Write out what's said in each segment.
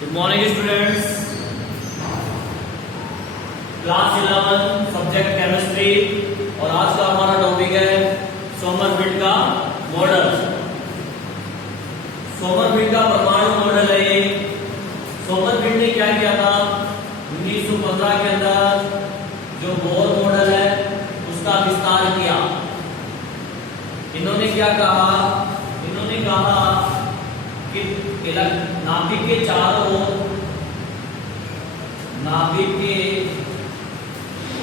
Good morning students. Class 11 subject chemistry और आज का हमारा टॉपिक है सोमरफेल्ड का मॉडल। सोमरफेल्ड का परमाणु मॉडल है ये। सोमरफेल्ड ने क्या किया था 1915 के अंदर जो बोर मॉडल है उसका विस्तार किया। इन्होंने क्या कहा, इन्होंने कहा कि नाभिक के चारों ओर, नाभिक के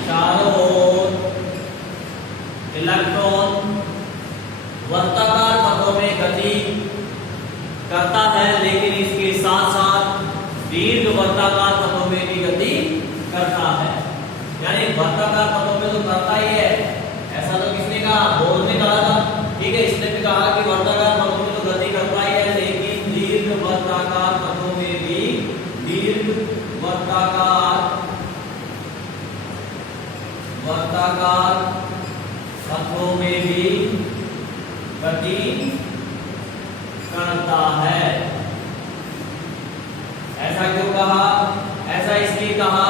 चारों ओर इलेक्ट्रॉन वर्ताकार पथों में गति करता है, लेकिन इसके साथ साथ दीर्घ वर्ताकार पथों में भी गति करता है। यानी वर्ताकार पथों में तो करता ही है, ऐसा तो किसने कहा, बोर ने कहा था। ठीक है, इसने भी कहा कि वर्ताकार पथों में तो गति करता ही है, लेकिन दीर्घ वर्ताकार पथों में भी, दीर्घ वर्ताकार पथों में भी गति करता है। ऐसा क्यों कहा? ऐसा इसलिए कहा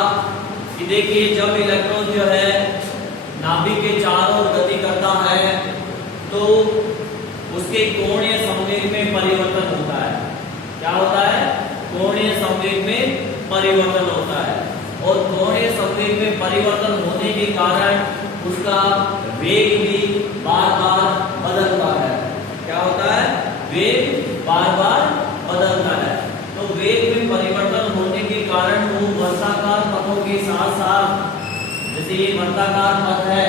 कि देखिए जब इलेक्ट्रॉन जो है नाभिक के चारों ओर गति करता है तो उसके कोणीय संवेग में परिवर्तन होता है। क्या होता है? कोणीय संवेग में परिवर्तन होता है, और कोणीय संवेग में परिवर्तन होने के कारण उसका वेग भी बार बार बदलता है। क्या होता है? वेग बार बार बदलता है। तो वेग में परिवर्तन होने के कारण वो वर्ताकार पथों के साथ साथ, जैसे ये वर्ताकार पथ है,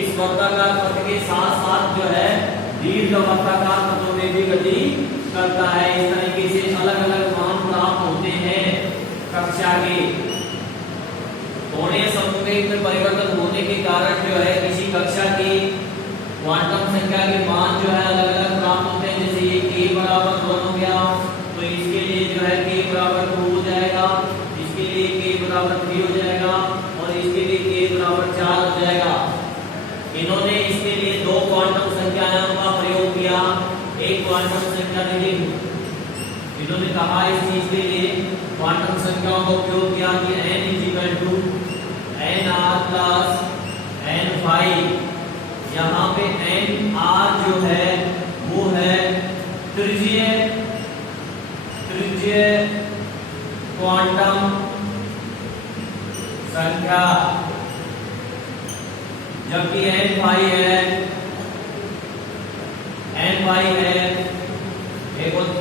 इस वर्ताकार पथ के साथ साथ जो है दीर्घ वर्ताकार पथों में भी गति करता है। इस तरीके से अलग अलग मान प्राप्त होते हैं कक्षा के। कोणीय संवेग में परिवर्तन होने के कारण जो है किसी कक्षा की क्वांटम संख्या के मान जो है अलग अलग प्राप्त होते हैं। जैसे ये k बराबर 1 हो गया तो इसके लिए जो है k बराबर 2 हो जाएगा, इसके लिए k बराबर 3 हो जाएगा, और इसके लिए k बराबर 4 हो जाएगा। इन्होंने इसके लिए दो क्वांटम संख्याओं का प्रयोग किया। एक क्वांटम संख्या देखिए, इन्होंने कहा इस चीज के लिए क्वांटम संख्याओं का उपयोग किया कि n = nr + n5। यहाँ पे nr जो है वो है तृतीय क्वांटम संख्या, जबकि n5 है, एक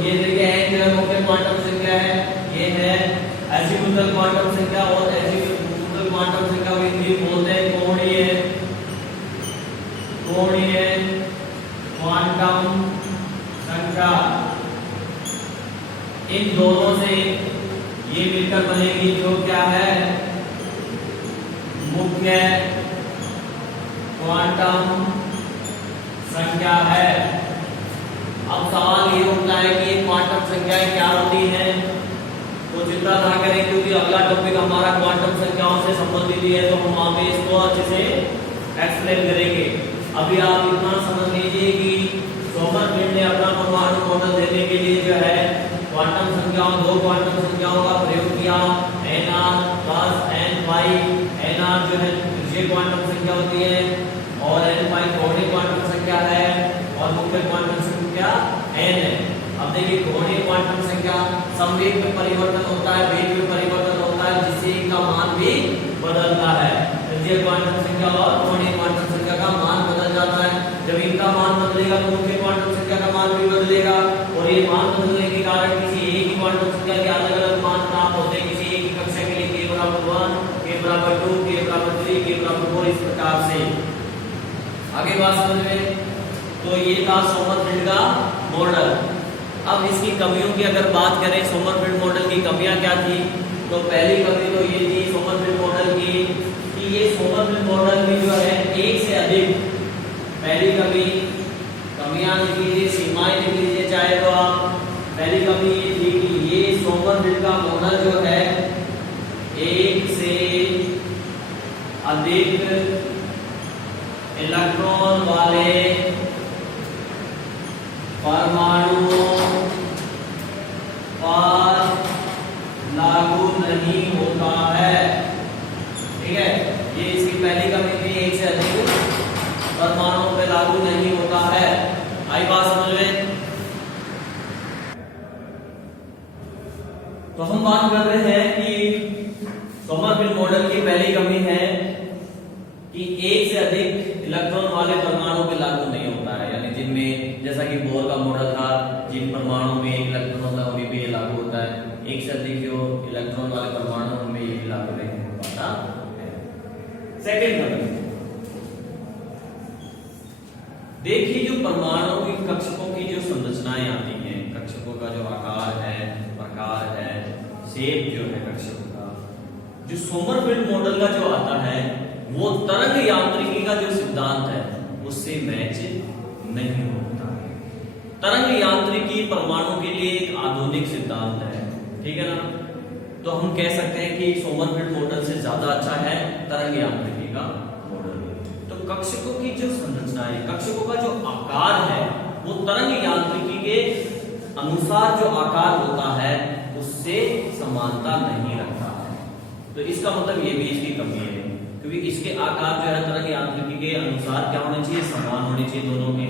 ये देखिए n जो है मुख्य क्वांटम संख्या है, ये है अज़ीमुथल क्वांटम संख्या, और अज़ीमुथल क्वांटम संख्या को हिंदी में बोलते हैं कोणीय क्वांटम संख्या। इन दोनों से ये मिलकर बनेगी जो क्या है, मुख्य क्वांटम संख्या है। अब सवाल ये उठता है कि ये क्वांटम संख्याएं क्या होती हैं? तो चिंता ना करें, क्योंकि अगला टॉपिक हमारा क्वांटम संख्याओं से संबंधित है, तो हम वहां पे इसको अच्छे से एक्सप्लेन करेंगे। अभी आप इतना समझ लीजिए कि सोमरफेल्ड ने अपना परमाणु मॉडल देने के लिए जो है क्वांटम संख्याओं, दो क्वांटम संख्याओं का प्रयोग किया, nr + n5। nr जो है तृतीय क्वांटम संख्या होती है, और n5 कोणीय क्वांटम संख्या है, और मुख्य क्वांटम संख्या n है। अब देखिए कोणीय क्वांटम संख्या संवेग में परिवर्तन होता है, वेग में परिवर्तन होता है, जिससे इनका मान भी बदलता है। तृतीय क्वांटम संख्या और कोणीय क्वांटम संख्या का मान बदल जाता है। जब इनका मान बदलेगा तो मुख्य क्वांटम संख्या का मान भी बदलेगा, और ये मान बदलने के कारण किसी एक ही क्वांटम संख्या के अलग अलग मान प्राप्त होते हैं। किसी एक ही कक्षा के लिए k बराबर 1, k बराबर 2, k बराबर 3, k बराबर 4, इस प्रकार से। आगे बात समझ में, तो ये था सोमरफेल्ड का मॉडल। अब इसकी कमियों की अगर बात करें, सोमरफेल्ड मॉडल की कमियां क्या थी, तो पहली कमी तो ये थी सोमरफेल्ड मॉडल की कि ये सोमरफेल्ड मॉडल में जो है एक से अधिक, पहली कमियां लिख लीजिए, सीमाएं लिख लीजिए चाहे तो आप। पहली कमी ये थी कि ये सोमरफेल्ड का मॉडल जो है एक से अधिक इलेक्ट्रॉन वाले परमाणुओं पर नहीं होता है। ठीक है, ये इसकी पहली कमी थी, एक से अधिक परमाणुओं पे लागू नहीं होता है। आई बात समझ में? तो हम बात कर रहे हैं कि सोमरफेल्ड मॉडल की पहली कमी है कि एक से अधिक इलेक्ट्रॉन वाले परमाणु पे लागू नहीं होता है, यानी जिनमें जैसा कि बोर का मॉडल था, जिन परमाणु में इलेक्ट्रॉन होता है उन्हीं पे ये लागू होता है। एक से अधिक जो इलेक्ट्रॉन वाले परमाणु उनमें ये भी लागू नहीं हो पाता है। सेकंड कमी, देखिए जो परमाणु की कक्षकों की जो संरचनाएं आती हैं, कक्षकों का जो आकार है, प्रकार है, शेप जो है कक्षकों का, जो सोमरफेल्ड मॉडल का जो आता है वो तरंग यांत्रिकी का जो सिद्धांत है उससे मैच नहीं होता है। तरंग यांत्रिकी परमाणु के लिए एक आधुनिक सिद्धांत है, ठीक है ना। तो हम कह सकते हैं कि सोमरफेल्ड मॉडल से ज्यादा अच्छा है तरंग यांत्रिकी का मॉडल। तो कक्षकों की जो संरचना है, कक्षकों का जो आकार है वो तरंग यांत्रिकी के अनुसार जो आकार होता है उससे समानता नहीं रखता है। तो इसका मतलब ये भी इसकी कमी है, क्योंकि इसके आकार जो है तरंग यांत्रिकी के अनुसार क्या होने चाहिए, समान होने चाहिए दोनों के।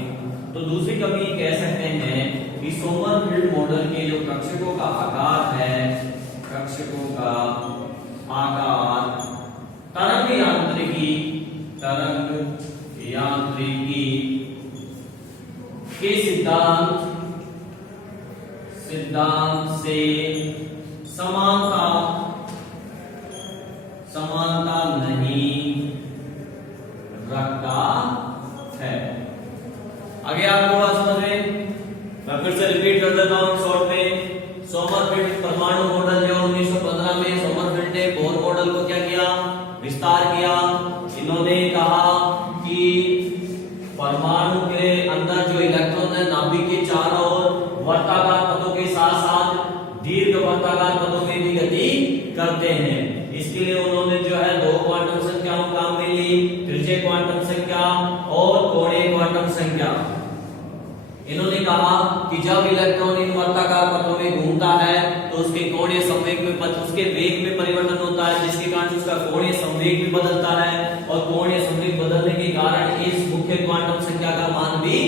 तो दूसरी कमी कह सकते हैं कि सोमरफेल्ड मॉडल के जो कक्षकों का आकार है, कक्षकों का आकार तरंग यांत्रिकी के सिद्धांत से समानता नहीं रखता है। आगे आपको बात समझ में, मैं फिर से रिपीट कर देता हूं शॉर्ट में। सोमरफेल्ड परमाणु मॉडल जो 1915 में सोमरफेल्ड ने बोर मॉडल को क्या किया, विस्तार किया। इन्होंने कहा कि परमाणु के अंदर जो इलेक्ट्रॉन है नाभिक के चारों ओर वर्ताकार पथों के साथ साथ दीर्घ वर्ताकार पथों में भी गति करते हैं। इसके लिए उन्होंने जो है दो क्वांटम संख्याओं काम में ली, त्रिज्यीय क्वांटम संख्या और कोणीय क्वांटम संख्या। इन्होंने कहा कि जब इलेक्ट्रॉन इन वर्ताकार पथों में घूमता है तो उसके कोणीय संवेग में उसके वेग में परिवर्तन होता है, जिसके कारण उसका कोणीय संवेग भी बदलता है और कोणीय संवेग बदलने के कारण इस मुख्य क्वांटम संख्या का मान भी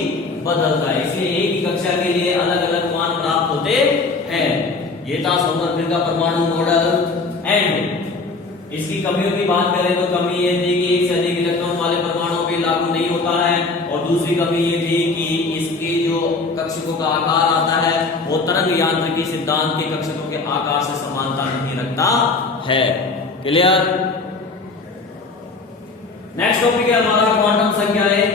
बदलता है। इसलिए एक ही कक्षा के लिए अलग अलग मान प्राप्त होते हैं। ये था सोमरफेल्ड का परमाणु मॉडल। एंड इसकी कमियों की बात करें तो कमी ये थी कि एक से अधिक इलेक्ट्रॉन वाले परमाणुओं पे लागू नहीं होता है, और दूसरी कमी ये थी कि इसके जो कक्षकों का आकार आता है वो तरंग यांत्रिकी सिद्धांत के कक्षकों के आकार से समानता नहीं रखता है। क्लियर? नेक्स्ट टॉपिक है हमारा क्वांटम संख्याएं,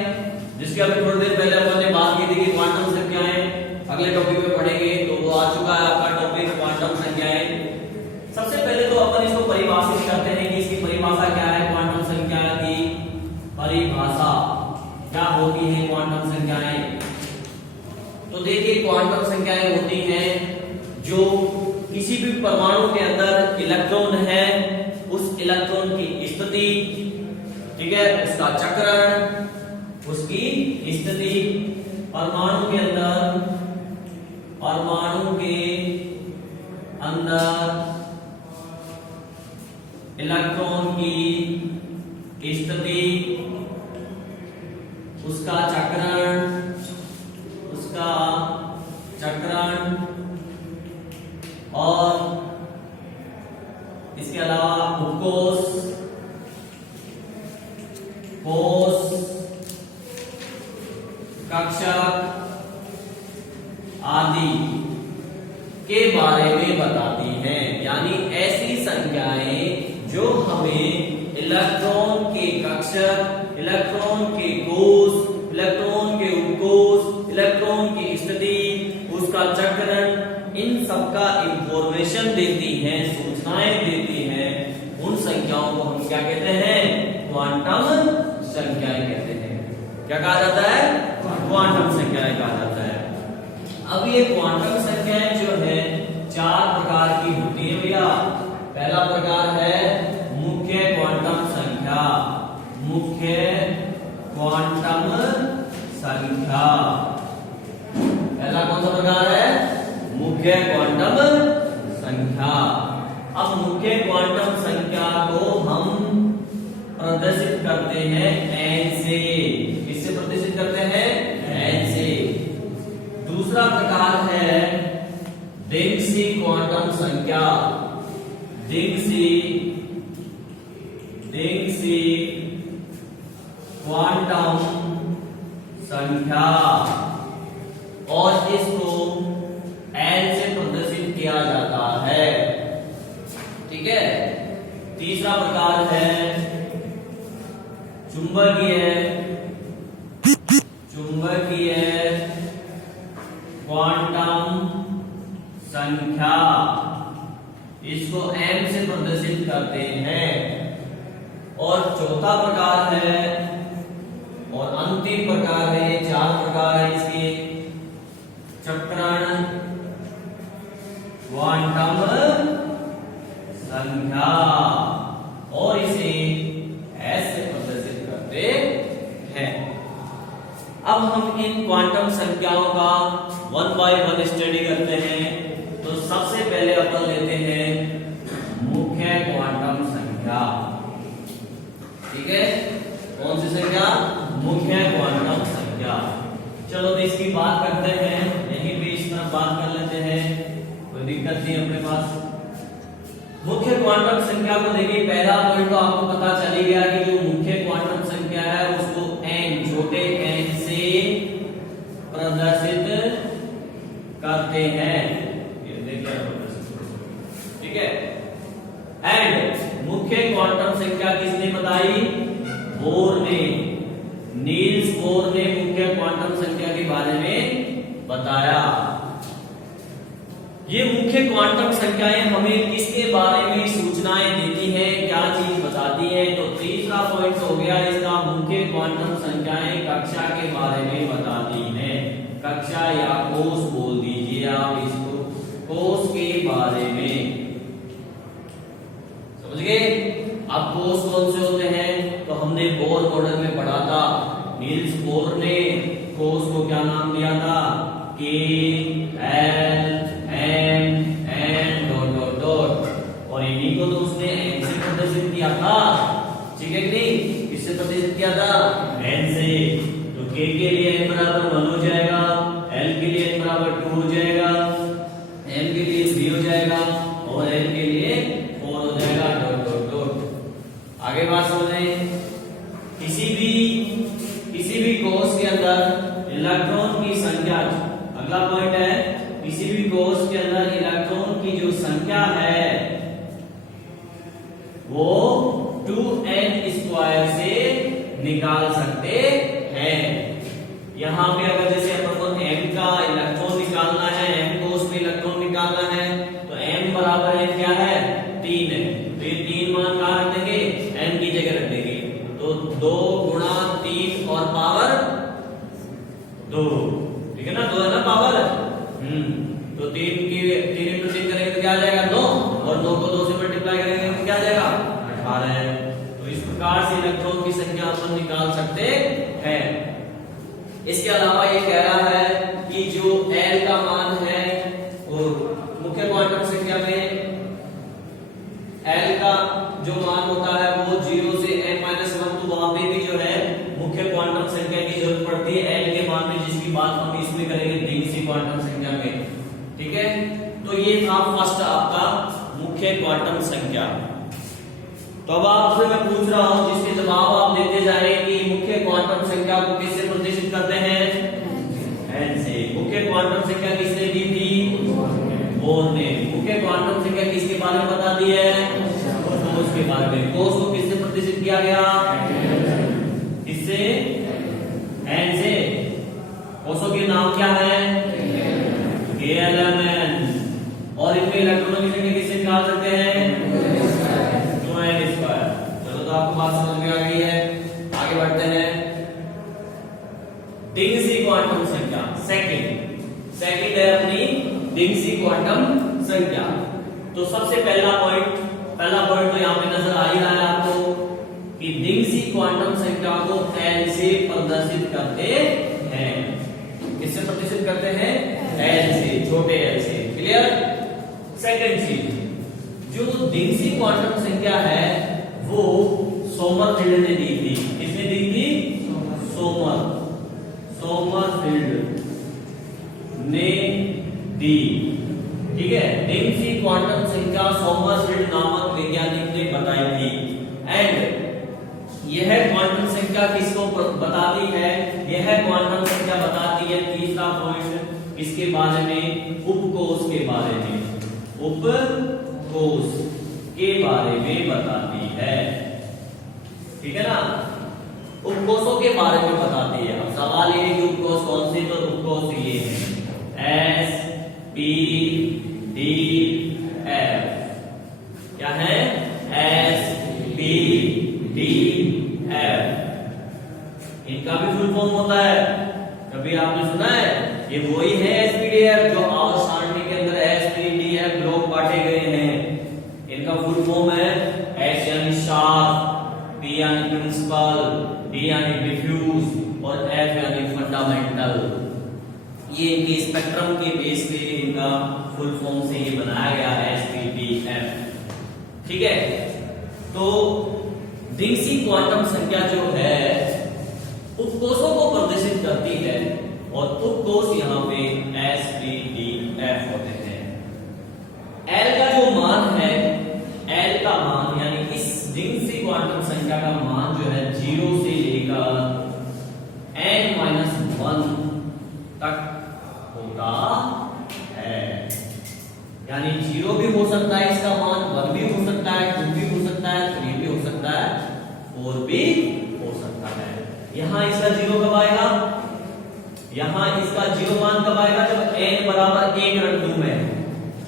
जिसकी अभी थोड़ी देर पहले अपन ने बात की थी कि क्वांटम संख्याएं अगले टॉपिक में पढ़ेंगे। तो वो आ चुका है आपका टॉपिक क्वांटम संख्याएं। सबसे पहले तो अपन इसको परिभाषित करते हैं कि इसकी परिभाषा क्या है। क्वांटम संख्या की परिभाषा क्या होती है क्वांटम संख्याएं? तो देखिए क्वांटम संख्याएं होती हैं जो किसी भी परमाणु के अंदर इलेक्ट्रॉन है उस इलेक्ट्रॉन की स्थिति, ठीक है, उसका चक्रण, उसकी स्थिति, परमाणु के अंदर इलेक्ट्रॉन की स्थिति, उसका चक्रण और इसके अलावा उपकोष, कोष, कक्षक आदि के बारे में बताती हैं। यानी ऐसी संख्याएं जो हमें इलेक्ट्रॉन के कक्षक, इलेक्ट्रॉन के कोष, इलेक्ट्रॉन के उपकोष, इलेक्ट्रॉन की स्थिति, उसका चक्रण, इन सब का इंफॉर्मेशन देती हैं, सूचनाएं देती हैं। उन संख्याओं को हम क्या कहते हैं? क्वांटम संख्याएं कहते हैं। क्या कहा जाता है? क्वांटम संख्याएं कहा जाता है। अब ये क्वांटम संख्याएं जो है चार प्रकार की होती है भैया। पहला प्रकार है मुख्य क्वांटम संख्या। मुख्य क्वांटम संख्या पहला कौन सा प्रकार है? मुख्य क्वांटम संख्या। अब मुख्य क्वांटम संख्या को हम प्रदर्शित करते हैं n से। किससे प्रदर्शित करते हैं? n से। दूसरा प्रकार है डिंगसी क्वांटम संख्या। डिंगसी क्वांटम संख्या, और इसको n से प्रदर्शित किया जाता है। ठीक है। तीसरा प्रकार है चुंबकीय क्वांटम संख्या, इसको m से प्रदर्शित करते हैं। और चौथा प्रकार है और अंतिम प्रकार है, ये 4 प्रकार है इसके, चक्रण क्वांटम संख्या, और इसे s से प्रदर्शित करते हैं। अब हम इन क्वांटम संख्याओं का 1 बाय 1 स्टडी करते हैं। तो सबसे पहले अपन लेते हैं मुख्य क्वांटम संख्या। ठीक है, कौन सी संख्या? मुख्य क्वांटम संख्या। चलो तो इसकी बात करते हैं, यहीं पे इस तरह बात कर लेते हैं, कोई दिक्कत नहीं अपने पास। मुख्य क्वांटम संख्या को देखिए, पहला पॉइंट तो आपको पता चल ही गया कि जो मुख्य क्वांटम संख्या है उसको n, छोटे n से प्रदर्शित करते हैं। ये देखिए, ठीक है। एंड मुख्य क्वांटम संख्या किसने बताई? बोर ने, नील्स बोर ने मुख्य क्वांटम संख्या के बारे में बताया। ये मुख्य क्वांटम संख्याएं हमें किसके बारे में सूचनाएं देती हैं, क्या चीज बताती हैं? तो तीसरा पॉइंट हो गया इसका, मुख्य क्वांटम संख्याएं कक्षा के बारे में बताती हैं। कक्षा या कोष बोल दीजिए आप इसको, कोष के बारे में। समझ गए? अब कोष कौन से होते हैं? तो हमने बोर मॉडल में पढ़ा था, नील्स बोर ने कोष को क्या नाम दिया था? K L M N dot dot dot, और इन्हीं को तो उसने n से प्रदर्शित किया था। ठीक है कि नहीं? किससे प्रदर्शित किया था? n से। तो K के लिए n बराबर 1 हो जाएगा, L के लिए n बराबर 2 हो जाएगा, M के लिए 3 हो जाएगा, और N के लिए 4 हो जाएगा, डॉट डॉट डॉट। आगे बात समझें। किसी भी कोष के अंदर इलेक्ट्रॉन की संख्या, अगला पॉइंट है, किसी भी कोष के अंदर इलेक्ट्रॉन की जो संख्या है वो 2n² से निकाल सकते हैं। यहां पे अगर जैसे अपन को m का इलेक्ट्रॉन निकालना है, m कोष में इलेक्ट्रॉन निकालना है, तो m बराबर है क्या है? 3 है। तो ये 3 मान कहां रख देंगे? n की जगह रख देंगे। तो 2 गुणा 3 और पावर 2, ठीक है ना? 2 है ना पावर। तो 3 इंटू 3 करेंगे तो क्या आ जाएगा? 9, और 9 को 2 से मल्टीप्लाई करेंगे तो क्या आ जाएगा? 18। तो इस प्रकार से इलेक्ट्रॉन की संख्या अपन निकाल सकते हैं। इसके अलावा ये कह रहा है कि जो L का मान है वो मुख्य क्वांटम संख्या में L का जो मान होता है वो 0 से n-1, तो वहां पे भी जो है मुख्य क्वांटम संख्या की जरूरत पड़ती है L के मान में, जिसकी बात हम इसमें करेंगे डिंगसी क्वांटम संख्या में। ठीक है, तो ये था फर्स्ट आपका मुख्य क्वांटम संख्या। तो अब आपसे मैं पूछ रहा हूं, जिसके जवाब आप देते जा रहे हैं कि मुख्य क्वांटम संख्या को किससे प्रदर्शित करते हैं? n से। मुख्य क्वांटम संख्या किसने दी थी? बोर ने। मुख्य क्वांटम संख्या किसके बारे में बता दी है? कोष के बारे में। कोष को किससे प्रदर्शित किया गया? किससे? n से। कोषों के नाम क्या है? KLMN। और इनमें इलेक्ट्रॉनों की संख्या किससे निकाल सकते हैं? 2n²। चलो तो आपको बात समझ में आ गई है। आगे बढ़ते हैं। डिंगसी क्वांटम संख्या सेकंड है अपनी डिंगसी क्वांटम संख्या। तो सबसे पहला पॉइंट तो यहाँ पे नजर आ ही रहा है आपको कि डिंगसी क्वांटम संख्या को L से प्रदर्शित करते हैं। किससे प्रदर्शित करते हैं? L से, छोटे L से। क्लियर? सेकंड चीज, जो डिंगसी क्वांटम संख्या है वो सोमरफेल्ड ने दी थी। किसने दी थी? सोमरफेल्ड ने दी। ठीक है, डिंगसी क्वांटम संख्या सोमरफेल्ड नामक वैज्ञानिक ने बताई थी। एंड यह क्वांटम संख्या किसको बताती है? यह क्वांटम संख्या बताती है तीसरा पॉइंट किसके बारे में? उपकोष के बारे में। उपकोष के बारे में बताती है। ठीक है ना, उपकोषों के बारे में बताती है। अब सवाल ये है कि उपकोष कौन से? तो उपकोष ये है S P D F। क्या है? S P D F। इनका भी फुल फॉर्म होता है, कभी आपने सुना है? ये वही है SPDF जो आवर्त सारणी के अंदर SPDF ब्लॉक बांटे गए हैं। इनका फुल फॉर्म है S यानी शार्प, P यानी प्रिंसिपल, D यानी डिफ्यूज और F यानी फंडामेंटल। ये इनके स्पेक्ट्रम के बेस पे इनका फुल फॉर्म से ये बनाया गया है SPDF। ठीक है, तो डिंगसी क्वांटम संख्या जो है उपकोषों को प्रदर्शित करती है और उपकोष यहाँ पे SPDF होते हैं। L का जो मान है, L का मान यानी इस डिंगसी क्वांटम संख्या का मान जो है 0 से लेकर n-1 तक होता है। यानी 0 भी हो सकता है इसका मान, 1 भी हो सकता है, 2 भी हो सकता है, 3 भी हो सकता है, 4 भी हो सकता है। यहां इसका 0 कब आएगा? यहां इसका 0 मान कब आएगा? जब n बराबर 1 रख दूं मैं।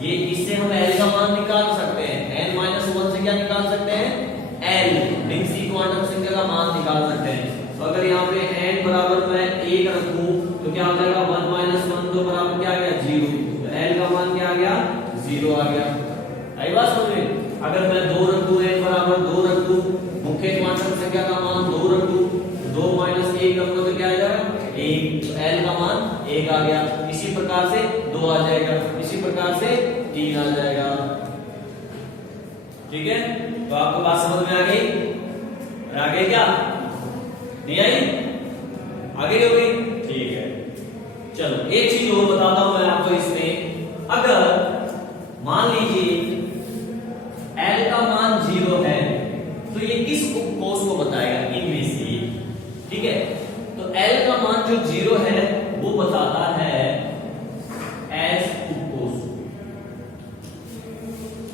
ये इससे हम L का मान निकाल सकते हैं। n-1 से क्या निकाल सकते हैं? L डिंगसी क्वांटम संख्या का मान निकाल सकते हैं। तो अगर यहाँ पे n बराबर मैं 1 रखूं तो क्या हो जाएगा? 1 - 1 तो बराबर क्या आ गया? 0। तो L का मान क्या आ गया? 0 आ गया। आई बात समझ में? अगर मैं 2 रखूं, n बराबर 2 रखूं, मुख्य क्वांटम संख्या का मान 2 रखूं, 2 - 1 करूंगा तो क्या आ जाएगा? 1। तो L का मान 1 आ गया। इसी प्रकार से 2 आ जाएगा, इसी प्रकार से 3 आ जाएगा। ठीक है, तो आपको बात समझ में आ गई? आगे क्या नहीं आई? आगे हो गई? ठीक है, चलो एक चीज और बताता हूं मैं आपको इसमें। अगर मान लीजिए L का मान 0 है तो ये किस उपकोष को बताएगा इनमें से? ठीक है, तो L का मान जो 0 है वो बताता है S उपकोष,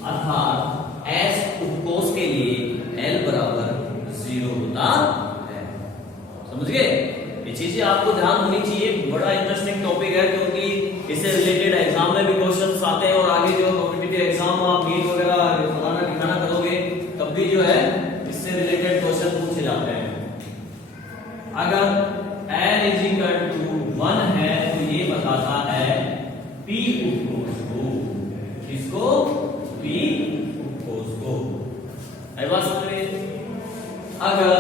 अर्थात S उपकोष के लिए L बराबर 0 होता है। समझ गए? ये चीजें आपको ध्यान होनी चाहिए। बड़ा इंटरेस्टिंग टॉपिक है क्योंकि इससे रिलेटेड एग्जाम में भी क्वेश्चंस आते हैं और आगे जो कॉम्पिटिटिव एग्जाम आप नीट वगैरह फलाना ठिकाना करोगे तब भी जो है इससे रिलेटेड क्वेश्चन पूछे जाते हैं। अगर n = 1 है तो ये बताता है P उपकोष को। किसको? P उपकोष को। आई बात समझ में? अगर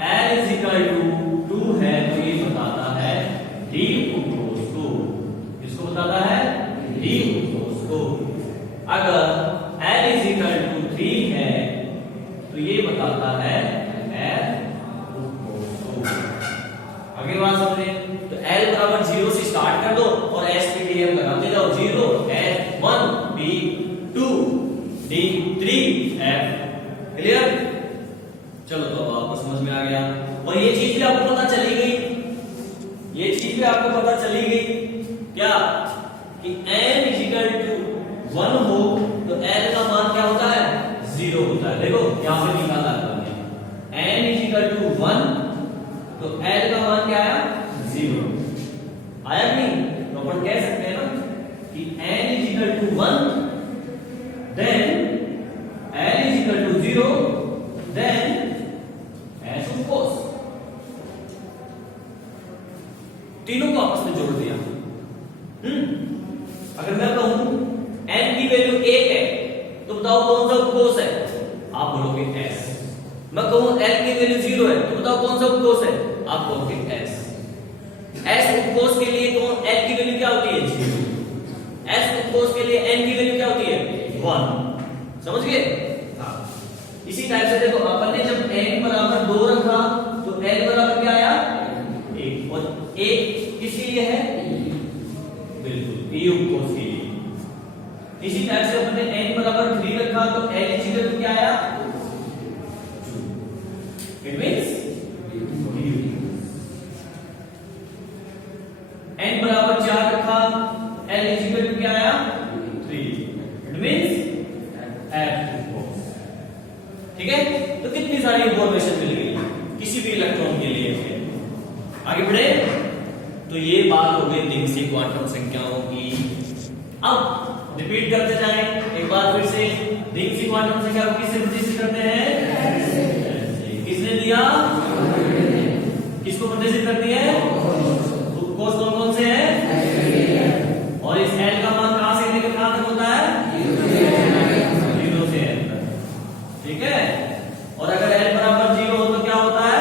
n = 2 है तो ये बताता है D उपकोष को। किसको बताता है? D उपकोष को। अगर n = 3 है तो ये बताता है F उपकोष को। आगे बात समझे? तो L बराबर 0 से स्टार्ट कर दो और SPDF लगाते जाओ। 0 F 1 P 2 D 3 F। Clear? चलो तो अब आपको समझ में आ गया और ये चीज भी आपको पता चली गई। ये चीज भी आपको पता चली गई क्या? कि n = 1 हो तो L का मान क्या होता है? 0 होता है। देखो यहां पे निकाला हमने, n = 1 तो L का मान क्या आया? 0 आया नहीं? तो अपन कह सकते हैं ना कि n = 1 then L = 0 then S उपकोष। तीनों को आपस में जोड़ दिया। अगर मैं कहूं n की वैल्यू 1 है तो बताओ कौन सा उपकोष है? आप बोलोगे S। मैं कहूं L की वैल्यू 0 है तो बताओ कौन सा उपकोष है? आप बोलोगे S। S उपकोष के लिए कौन L की वैल्यू क्या होती है? 0। S उपकोष के लिए n की वैल्यू क्या होती है? 1। समझ गए? हाँ, इसी टाइप से देखो अपन ने जब n बराबर 2 रखा तो n बराबर क्या आया 1, और 1 किसके लिए है? बिल्कुल p उपकोष के लिए। इसी टाइप से अपन ने n बराबर 3 रखा तो l इक्वल टू क्या आया 2, इट मींस n बराबर 4 रखा l इक्वल टू क्या आया 3, इट मींस f। ठीक है, तो कितनी सारी इंफॉर्मेशन मिल गई किसी भी इलेक्ट्रॉन के लिए। आगे बढ़े तो ये बात हो गई रिंग से क्वांटम संख्याओं की। अब रिपीट करते जाएं एक बार फिर से, रिंग से क्वांटम संख्या को किससे प्रदर्शित करते हैं? किसने दिया? किसको प्रदर्शित करती है? उपकोष कौन कौन से हैं? और इस एल का मान कहां से लेकर कहां तक होता है? 0 से n तक। ठीक है, और अगर l बराबर 0 हो तो क्या होता है?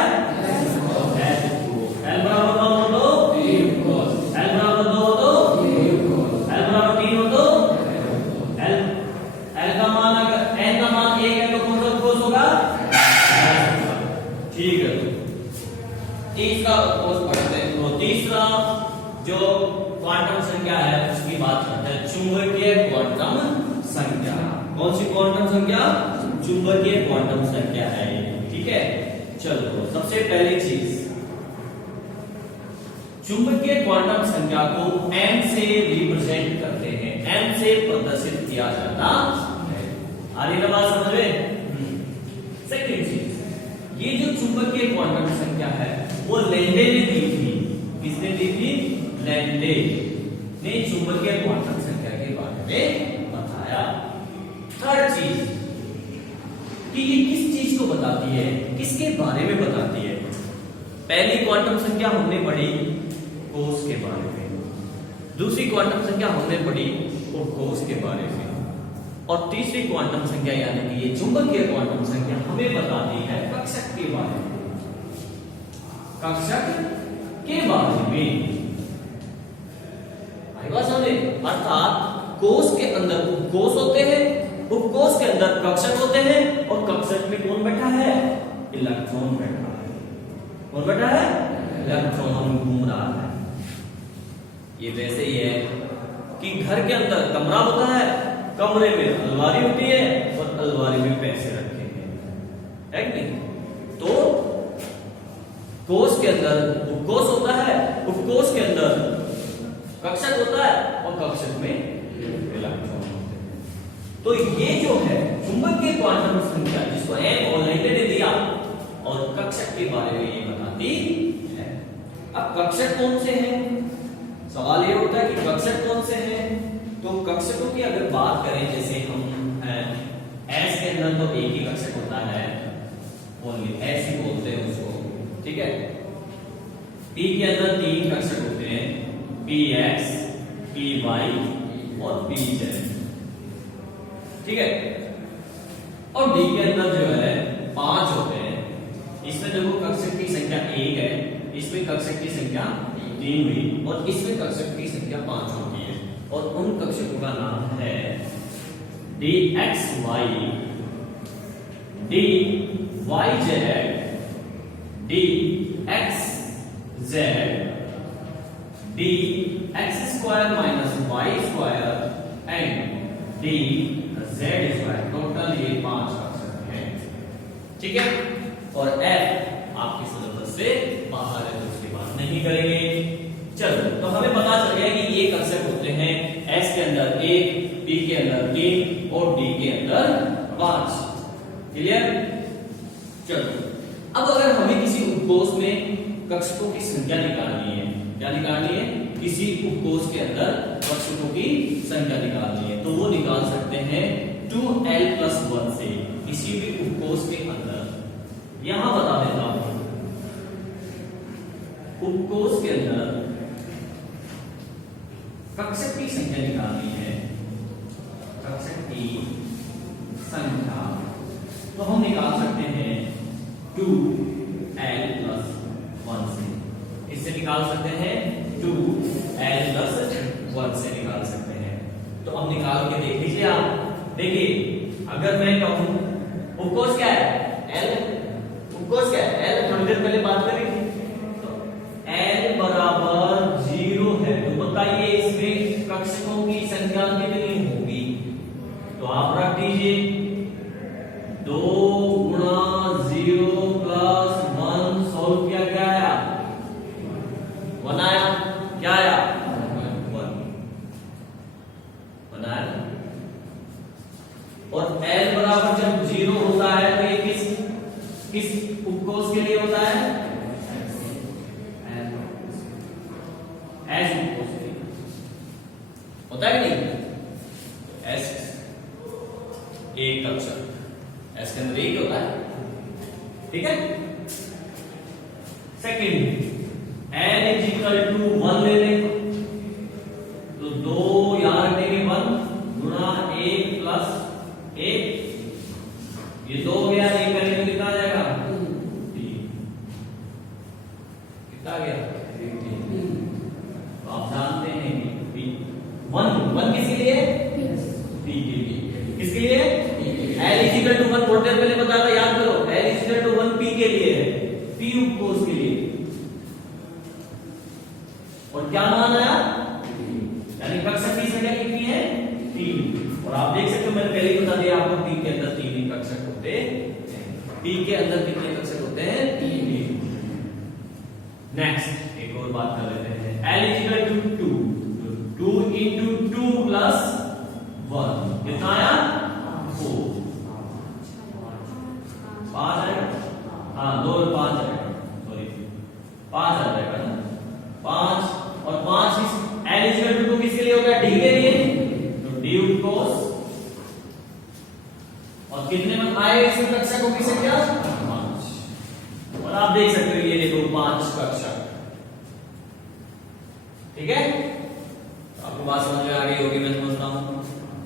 l बराबर 1 हो तो l बराबर 2 हो तो l बराबर 3 हो तो l का मान अगर n का मान 1 है तो कौन सा उपकोष होगा? ठीक है, तीसरा उपकोष पढ़ते हैं। तो तीसरा जो क्वांटम संख्या है उसकी बात करते हैं, चुंबकीय क्वांटम संख्या। कौन सी क्वांटम संख्या? चुंबकीय क्वांटम संख्या है। ठीक है, चलो सबसे पहली चीज, चुंबकीय क्वांटम संख्या को m से रिप्रेजेंट करते हैं, m से प्रदर्शित किया जाता है। आ रही ना बात समझ में? सेकंड चीज, ये जो चुंबकीय क्वांटम संख्या है वो लैंडे ने दी थी। किसने दी थी? लैंडे ने चुंबकीय क्वांटम संख्या के बारे में बताया। थर्ड चीज कि ये किस चीज को बताती है, किसके बारे में बताती है? पहली क्वांटम संख्या हमने पढ़ी कोष के बारे में, दूसरी क्वांटम संख्या हमने पढ़ी उपकोष के बारे में, और तीसरी क्वांटम संख्या यानी कि ये चुंबकीय क्वांटम संख्या हमें बताती है कक्षक के बारे में। कक्षक के बारे में समझे, अर्थात कोष के अंदर उपकोष होते हैं, उपकोष के अंदर कक्षक होते हैं, और कक्षक में कौन बैठा है? इलेक्ट्रॉन बैठा है। कौन बैठा है? इलेक्ट्रॉन घूम रहा है। ये वैसे ही है कि घर के अंदर कमरा होता है, कमरे में अलमारी होती है और अलमारी में पैसे रखे हैं, है कि नहीं? तो कोष के अंदर उपकोष होता है, उपकोष के अंदर कक्षक होता है, और कक्षक में इलेक्ट्रॉन होते हैं। तो ये जो है चुंबकीय क्वांटम संख्या जिसको m और लैंडे ने दिया, और कक्षक के बारे में ये बताती है। अब कक्षक कौन से हैं? सवाल ये उठता है कि कक्षक कौन से हैं? तो कक्षकों की अगर बात करें, जैसे हम S के अंदर तो एक ही कक्षक होता है, ओनली S ही बोलते हैं उसको। ठीक है, P के अंदर 3 कक्षक होते हैं, Px, Py और Pz। ठीक है, और D के अंदर जो है 5 होते हैं। इसमें देखो कक्षक की संख्या 1 है, इसमें कक्षक की संख्या 3 हुई, और इसमें कक्षक की संख्या 5 होती है, और उन कक्षकों का नाम है dxy, dyz, dxz, dx square minus y square and dz square। Total ये 5 कक्षक हैं। ठीक है, और f आपकी सिलेबस से बाहर है, तो उसकी बात नहीं करेंगे। चलो, तो हमें पता चल गया कि ये कक्षक होते हैं S के अंदर 1, P के अंदर 3 और D के अंदर 5। क्लियर? चलो, अब अगर हमें किसी उपकोष में कक्षकों की संख्या निकालनी है, क्या निकालनी है? किसी उपकोष के अंदर कक्षकों की संख्या निकालनी है, तो वो निकाल सकते हैं 2l+1 से। किसी भी उपकोष के अंदर, यहां बता देता हूं, उपकोष के अंदर कक्षक की संख्या निकालनी है, कक्षक की संख्या, तो हम निकाल सकते हैं 2l+1 से। इससे निकाल सकते हैं 2l+1 से निकाल सकते हैं। तो अब निकाल के देख लीजिए आप। देखिए, अगर मैं कहूं उपकोष क्या है L, उपकोष क्या है L, थोड़ी देर पहले बात करी थी, तो L बराबर 0 है, तो बताइए इसमें कक्षकों की संख्या कितनी होगी? तो आप रख दीजिए 2 गुणा 0 प्लस 1 सोल्व किया, क्या आया 1 आया, क्या आया 1 बनाया। और L बराबर जब 0 होता है तो ये किस उपकोष के लिए होता है? S उपकोष के लिए होता है कि नहीं? S एक कक्षक, S के अंदर एक होता है, ठीक है। Second N is equal to 1 ले लें, तो 2 यहां रख देंगे 1 गुणा 1 प्लस 1, ये 2 हो गया, 1 करेंगे तो कितना आ जाएगा 3, कितना आ गया 3। तो आप जानते हैं कि 1 किसके लिए? P के लिए, किसके लिए? L इज इक्वल टू 1, थोड़ी देर पहले बताया था, याद करो, L is equal to 1 P के लिए है, P उपकोष के लिए। और क्या मान आया? यानी कक्षक की संख्या कितनी है 3। और आप देख सकते हो मैंने पहले ही बता दिया आपको, P के अंदर 3 ही कक्षक होते हैं। P के अंदर कितने कक्षक होते हैं? 3। नेक्स्ट एक और बात कर लेते हैं, L is equal to 2, 2 into 2 plus 1 कितना आया 4, 5 आएगा, हाँ 2 और 5 आएगा, सॉरी 5 आ जाएगा ना, 5 और 5 इस L इज इक्वल टू 2 किसके लिए होगा? D के लिए, तो D उपकोष। और कितने में आए इस कक्षकों की संख्या 5, और आप देख सकते हो ये देखो 5 कक्षक, ठीक है। तो आपको बात समझ में आ गई होगी मैं समझता हूं।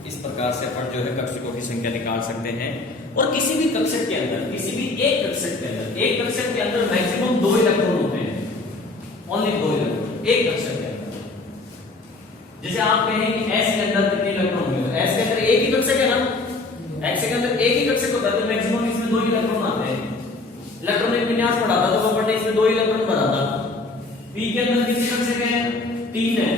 इस प्रकार से अपन जो है कक्षकों की संख्या निकाल सकते हैं। और किसी भी कक्षक के अंदर, किसी भी एक कक्षक के अंदर, एक कक्षक के अंदर मैक्सिमम 2 इलेक्ट्रॉन होते हैं, ओनली 2 इलेक्ट्रॉन एक कक्षक के अंदर। जैसे आप कहें कि S के अंदर कितने इलेक्ट्रॉन होंगे? S के अंदर एक ही कक्षक है ना, X के अंदर एक ही कक्षक होता है, तो मैक्सिमम इसमें 2 इलेक्ट्रॉन आते हैं। इलेक्ट्रॉनिक विन्यास पढ़ाता तो वो पढ़ने इसमें 2 इलेक्ट्रॉन बनाता। P के अंदर कितने कक्षक हैं? 3 है,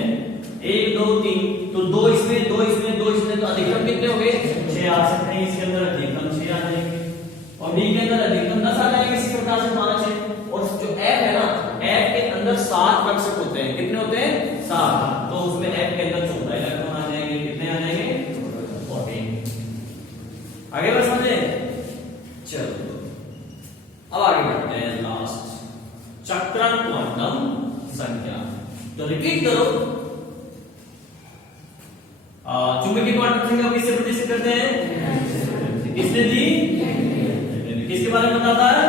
1 2 3, तो 2 इसमें 2 इसमें 2 इसमें, तो अधिकतम कितने हो गए 6 आ सकते हैं। इसके अंदर अधिकतम 6 आ जाएंगे, और D के अंदर अधिकतम 10 आ जाएंगे, इसी प्रकार से 5 है। और जो F है ना, F के अंदर 7 कक्षक होते हैं, कितने होते हैं 7, तो उसमें F के अंदर 14 इलेक्ट्रॉन आ जाएंगे, कितने आ जाएंगे 14। आगे बस समझे, चलो अब आगे बढ़ते हैं। लास्ट चक्रण क्वांटम संख्या, तो रिपीट करो, चुंबकीय क्वांटम संख्या किससे प्रदर्शित करते हैं? किसने दी? किसके बारे में बताता है?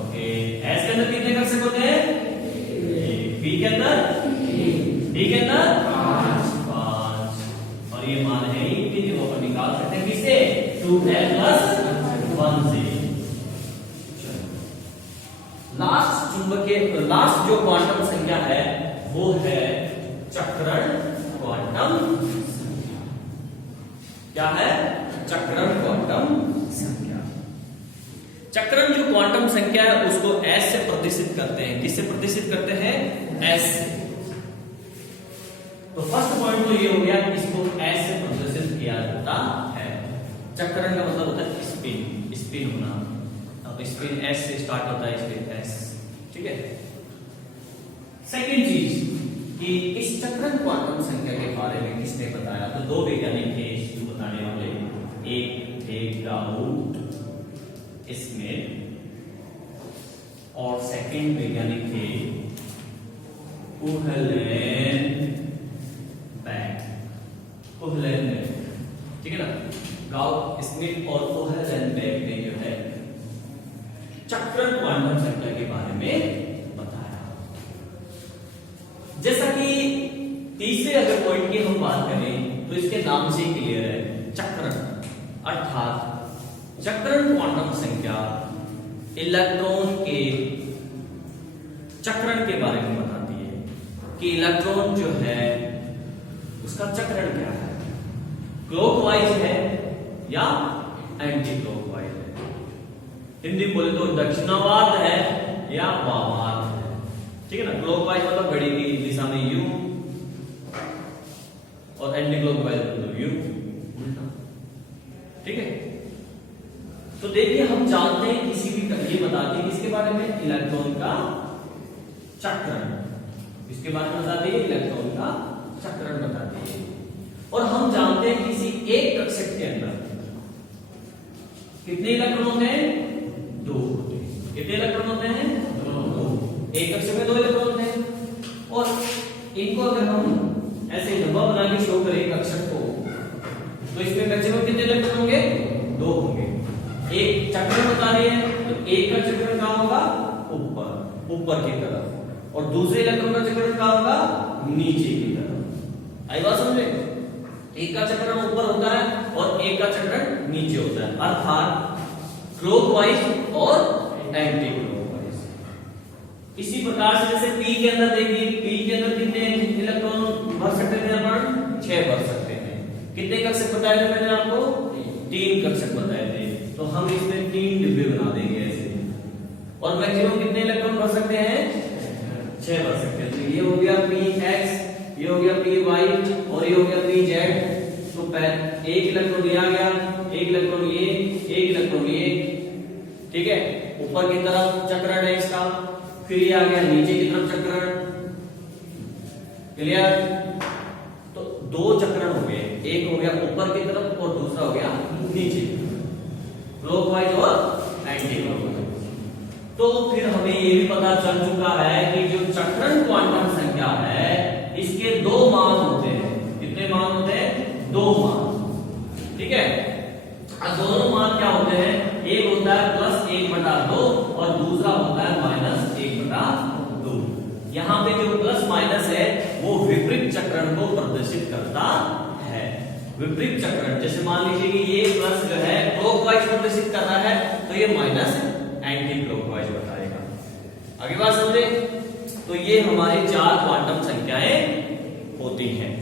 ओके, S के अंदर कितने कक्षक होते हैं? P के अंदर, D के अंदर 5, और ये मान है कि जो अपन निकाल सकते हैं किससे? 2L + 1 से। लास्ट जो क्वांटम संख्या है वो है चक्रण क्वांटम संख्या। क्या है? चक्रण क्वांटम संख्या। चक्रण जो क्वांटम संख्या है उसको S से प्रदर्शित करते हैं। किससे प्रदर्शित करते हैं? S से। तो फर्स्ट पॉइंट तो ये हो गया, इसको S से प्रदर्शित किया जाता है। चक्रण का मतलब होता है स्पिन, स्पिन होना। अब स्पिन S से स्टार्ट होता है, इसलिए S, ठीक है। सेकेंड चीज कि इस चक्रण क्वांटम संख्या के बारे में किसने बताया? तो 2 वैज्ञानिक थे इसको बताने वाले। एक थे गाउट स्मिथ, और सेकेंड वैज्ञानिक थे उहलेनबेक, ठीक है ना। गाउट स्मिथ और उहलेनबेक ने जो है चक्रण क्वांटम संख्या के बारे में बताया। जैसा कि तीसरे अगर पॉइंट की हम बात करें तो इसके नाम से क्लियर है, चक्रण अर्थात चक्रण क्वांटम संख्या इलेक्ट्रॉन के चक्रण के बारे में बताती है कि इलेक्ट्रॉन जो है उसका चक्रण क्या है। क्लॉकवाइज है या एंटी क्लॉकवाइज है। हिंदी बोले तो दक्षिणावर्त है या वामावर्त है, ठीक है ना। क्लॉकवाइज मतलब घड़ी की दिशा में यू और एंटी क्लॉकवाइज मतलब यू उल्टा, ठीक है। तो देखिए हम जानते हैं किसी भी ये बताती है किसके बारे में, इलेक्ट्रॉन का चक्रण, इसके बारे में बताती है इलेक्ट्रॉन का चक्रण बताती है। और हम जानते हैं किसी एक कक्षक के अंदर कितने इलेक्ट्रॉन होते हैं, 2 होते हैं। कितने इलेक्ट्रॉन होते हैं, 2। एक कक्षक में 2 इलेक्ट्रॉन होते हैं। और इनको अगर हम ऐसे डब्बा बना के शो करें कक्षक को, तो इसमें कक्षक में कितने इलेक्ट्रॉन होंगे, 2 होंगे। एक चक्र बता रही है तो एक का चक्र कहां होगा, ऊपर की तरफ, और दूसरे इलेक्ट्रॉन का चक्र कहां होगा, नीचे की तरफ। आई बात समझे। एक का चक्रण ऊपर होता है और एक का चक्रण नीचे होता है, अर्थात क्लॉकवाइज और एंटी क्लॉकवाइज। इसी प्रकार से जैसे पी के अंदर देखिए, पी के अंदर कितने इलेक्ट्रॉन भर सकते थे अपन, 6 भर सकते हैं। कितने कक्षक बताए थे मैंने आपको, 3 कक्षक बताए थे। तो हम इसमें 3 डिब्बे बना देंगे ऐसे, और मैक्सिमम कितने इलेक्ट्रॉन भर सकते हैं, 6 भर सकते हैं। तो ये हो गया पी एक्स, ये हो गया पी वाई और ये हो गया पी जेड। तो एक इलेक्ट्रॉन दिया गया, एक इलेक्ट्रॉन ये, एक इलेक्ट्रॉन ये, ठीक है। ऊपर की तरफ चक्रण है इसका, फिर ये आ गया नीचे की तरफ चक्रण, क्लियर। तो 2 चक्रण हो गए, एक हो गया ऊपर की तरफ और दूसरा हो गया नीचे, क्लॉकवाइज और एंटी क्लॉकवाइज। तो फिर हमें ये भी पता चल चुका है कि जो चक्रण क्वांटम संख्या है इसके 2 मान होते हैं। कितने मान होते हैं, 2 मान, ठीक है। अब दोनों मान क्या होते हैं, एक होता है +1/2 और दूसरा होता है -1/2। यहाँ पे जो प्लस माइनस है वो विपरीत चक्रण को प्रदर्शित करता है। विपरीत चक्रण, जैसे मान लीजिए कि ये प्लस जो है क्लॉकवाइज प्रदर्शित कर रहा है, तो ये माइनस एंटी क्लॉकवाइज बताएगा। आगे बात समझे। तो ये हमारी 4 क्वांटम संख्याएं होती हैं।